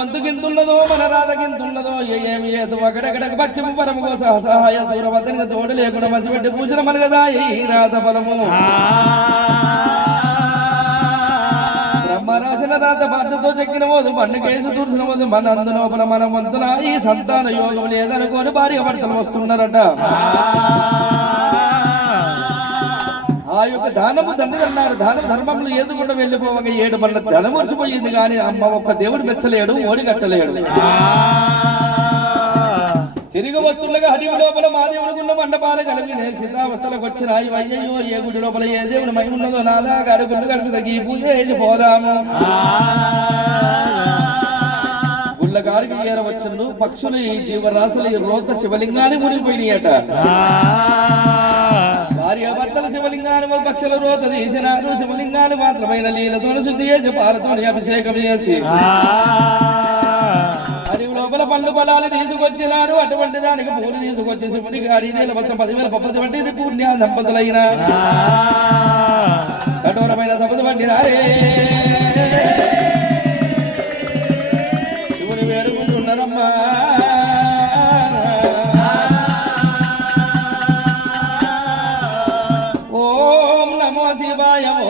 మంతుకింతున్నదో మన రాధకింతున్నదో ఏమి ఏదో అక్కడెక్కడికి పశ్చిమ పరముగో సహసహాయ సూరవతనికి తోడు లేకుండా మసిపెట్టి పూసిన మన కదా ఈ రాధ బలము బ్రహ్మ రాసిన రాత బాధ్యతో చెక్కిన పోదు బండకేసి దూర్చిన పోదు మన అందులోపల మన వంతున ఈ సంతాన యోగం లేదనుకోని భార్య భర్తలు వస్తున్నారట ఆ యొక్క దానము తండ్రి అన్నారు దాన ధర్మములు ఏదుకుండా వెళ్ళిపోవగా 7 బండ్ల ధనం మురిసిపోయింది కానీ అమ్మ ఒక్క దేవుడు మెచ్చలేడు ఓడి కట్టలేడు తిరిగి వస్తుండగా హరివి లోపల మా దేవుడికున్న మండపాలు కలిగి సీతావస్థలకు వచ్చిన అయ్యయ్యో ఏ గుడి లోపల ఏ దేవుడు మై ఉన్నదో నాదా అడుగులు కలిపి తగ్గి పూజ చేసి పోదాము గుళ్ళ గారికి ఏరవచ్చును పక్షులు ఈ జీవరాశులు ఈ రోత శివలింగాన్ని మునిగిపోయినాయట భార్యాభర్తల శివలింగాన్ని పక్షుల రోత తీసినారు శివలింగాన్ని మాత్రమైన లీలతో శుద్ధి చేసి పాలతో అభిషేకం చేసి అడవి లోపల పండు పొలాలు తీసుకొచ్చినారు అటువంటి దానికి పూలు తీసుకొచ్చి శివునికి అడిదేలు మొత్తం 10,000 పప్పది పట్టి ఇది పుణ్య దంపతులైన కఠోరమైన తపది పట్టినారే